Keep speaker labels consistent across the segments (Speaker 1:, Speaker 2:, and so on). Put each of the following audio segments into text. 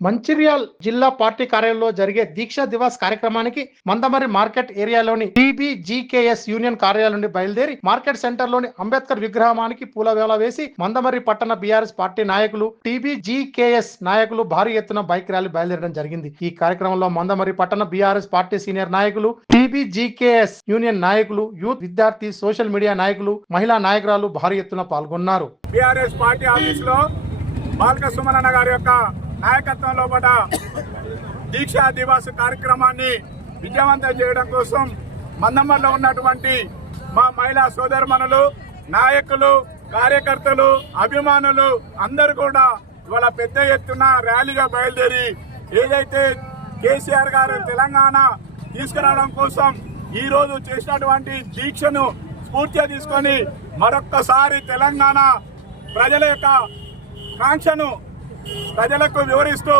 Speaker 1: మంచిర్యాల్ జిల్లా పార్టీ కార్యాలయంలో జరిగే దీక్షా దివాస్ కార్యక్రమానికి మందమరి మార్కెట్ ఏరియాలోని టీబీజీకేఎస్ యూనియన్ కార్యాలయం నుండి బయలుదేరి మార్కెట్ సెంటర్లోని అంబేద్కర్ విగ్రహానికి పూలవేళ వేసి మందమరి పట్టణ బీఆర్ఎస్ పార్టీ నాయకులు టీబీజీకేఎస్ నాయకులు భారీ ఎత్తున బైక్ ర్యాలీ బయలుదేరడం జరిగింది. ఈ కార్యక్రమంలో మందమరి పట్టణ బీఆర్ఎస్ పార్టీ సీనియర్ నాయకులు టీబీజీకేఎస్ యూనియన్ నాయకులు యూత్ విద్యార్థి సోషల్ మీడియా నాయకులు మహిళా నాయకురాలు భారీ ఎత్తున పాల్గొన్నారు.
Speaker 2: బీఆర్ఎస్ పార్టీ ఆఫీసులో బాలక సుమనన్న గారి యొక్క నాయకత్వంలో పడ్డ దీక్షా దివాస్ కార్యక్రమాన్ని విజయవంతం చేయడం కోసం మందమ్మలో ఉన్నటువంటి మా మహిళా సోదరుమణులు నాయకులు కార్యకర్తలు అభిమానులు అందరూ కూడా ఇవాళ పెద్ద ఎత్తున ర్యాలీగా బయలుదేరి ఏదైతే కేసీఆర్ గారు తెలంగాణ తీసుకురావడం కోసం ఈ రోజు చేసినటువంటి దీక్షను స్ఫూర్తిగా తీసుకొని మరొక్కసారి తెలంగాణ ప్రజల యొక్క కాంక్షను ప్రజలకు వివరిస్తూ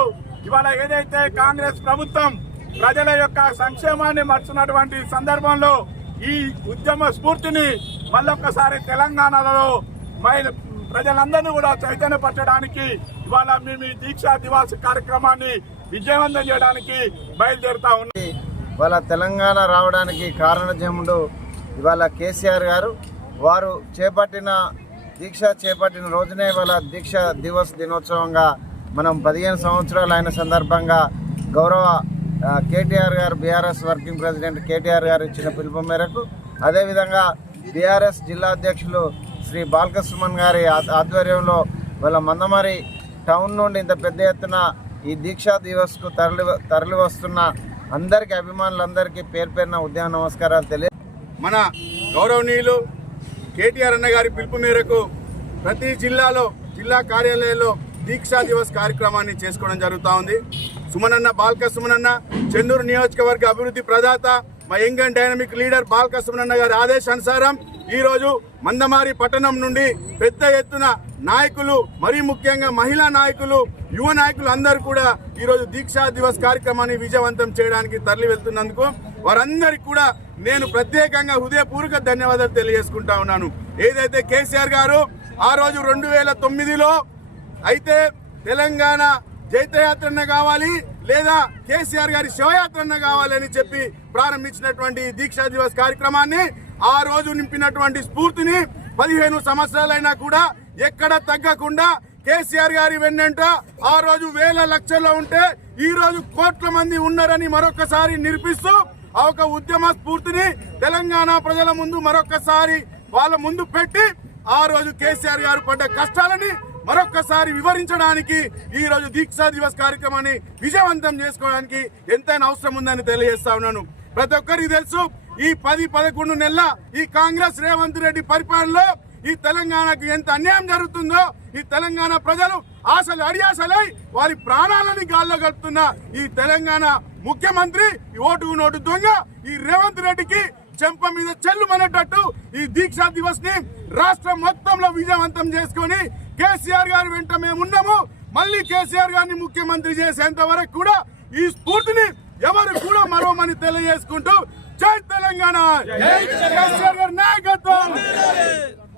Speaker 2: ఇవాళ ఏదైతే కాంగ్రెస్ ప్రభుత్వం ప్రజల యొక్క సంక్షేమాన్ని మర్చినటువంటి సందర్భంలో ఈ ఉద్యమ స్ఫూర్తిని మళ్ళొక్కసారి తెలంగాణలో ప్రజలందరినీ కూడా చైతన్యపరచడానికి ఇవాళ మేము ఈ దీక్షా దివాస్ కార్యక్రమాన్ని విజయవంతం చేయడానికి బయలుదేరుతా ఉన్నాం.
Speaker 3: ఇవాళ తెలంగాణ రావడానికి కారణజముడు ఇవాళ కేసీఆర్ గారు వారు చేపట్టిన దీక్ష చేపట్టిన రోజునే ఇవాళ దీక్ష దివస్ దినోత్సవంగా మనం పదిహేను సంవత్సరాలు అయిన సందర్భంగా గౌరవ కేటీఆర్ గారు బీఆర్ఎస్ వర్కింగ్ ప్రెసిడెంట్ కేటీఆర్ గారు ఇచ్చిన పిలుపు మేరకు అదేవిధంగా బీఆర్ఎస్ జిల్లా అధ్యక్షులు శ్రీ బాలకృష్ణన్ గారి ఆధ్వర్యంలో వాళ్ళ మందమరి టౌన్ నుండి ఇంత పెద్ద ఎత్తున ఈ దీక్షా దివస్కు తరలి తరలి వస్తున్న అందరికీ అభిమానులందరికీ పేరు పేరున ఉద్యమ నమస్కారాలు తెలియ
Speaker 2: మన గౌరవనీయులు కేటీఆర్ అన్న గారి పిలుపు మేరకు ప్రతి జిల్లాలో జిల్లా కార్యాలయంలో దీక్షా దివస్ కార్యక్రమాన్ని చేసుకోవడం జరుగుతూ ఉంది. సుమనన్న బాల్క సుమనన్న చెన్నూరు నియోజకవర్గ అభివృద్ధి ప్రదాత మా young and dynamic leader Balka సుమనన్న గారి ఆదేశానుసారం ఈరోజు మందమారి పట్టణం నుండి పెద్ద ఎత్తున నాయకులు మరీ ముఖ్యంగా మహిళా నాయకులు యువ నాయకులు అందరూ కూడా ఈరోజు దీక్షా దివస్ కార్యక్రమాన్ని విజయవంతం చేయడానికి తరలి వెళ్తున్నందుకు వారందరికీ కూడా నేను ప్రత్యేకంగా హృదయపూర్వక ధన్యవాదాలు తెలియజేసుకుంటా ఉన్నాను. ఏదైతే కేసీఆర్ గారు ఆ రోజు రెండు వేల తొమ్మిదిలో అయితే తెలంగాణ జైత్రయాత్రన్న కావాలి లేదా కేసీఆర్ గారి శివయాత్రన్న కావాలి అని చెప్పి ప్రారంభించినటువంటి దీక్షా దివస్ కార్యక్రమాన్ని ఆ రోజు నింపినటువంటి స్ఫూర్తిని పదిహేను సంవత్సరాలైనా కూడా ఎక్కడ తగ్గకుండా కేసీఆర్ గారి వెన్నంట ఆ రోజు వేల లక్షల్లో ఉంటే ఈ రోజు కోట్ల మంది ఉన్నారని మరొకసారి నిరూపిస్తూ ఆ ఒక ఉద్యమ స్ఫూర్తిని తెలంగాణ ప్రజల ముందు మరొకసారి వాళ్ళ ముందు పెట్టి ఆ రోజు కేసీఆర్ గారు పడ్డ కష్టాలని మరొక్కసారి వివరించడానికి ఈ రోజు దీక్షా దివస్ కార్యక్రమాన్ని విజయవంతం చేసుకోవడానికి ఎంతైనా అవసరం ఉందని తెలియజేస్తా ఉన్నాను. ప్రతి ఒక్కరికి తెలుసు ఈ పది పదకొండు నెలల ఈ కాంగ్రెస్ రేవంత్ రెడ్డి పరిపాలనలో ఈ తెలంగాణకు ఎంత అన్యాయం జరుగుతుందో ఈ తెలంగాణ ప్రజలు ఆశలు అడియాసలై వారి ప్రాణాలని గాల్లో కలుపుతున్న ఈ తెలంగాణ ముఖ్యమంత్రి ఓటు నోటు దొంగ ఈ రేవంత్ రెడ్డికి చెంప మీద చెల్లుమనేటట్టు ఈ దీక్షా దివస్ని రాష్ట్రం మొత్తంలో విజయవంతం చేసుకొని కేసీఆర్ గారి వెంట మేము ఉన్నాము. మళ్ళీ కేసీఆర్ గారిని ముఖ్యమంత్రి చేసేంత వరకు కూడా ఈ స్ఫూర్తిని ఎవరు కూడా మరోమని తెలియజేసుకుంటూ జై తెలంగాణ. కేసీఆర్ గారి నాయకత్వం.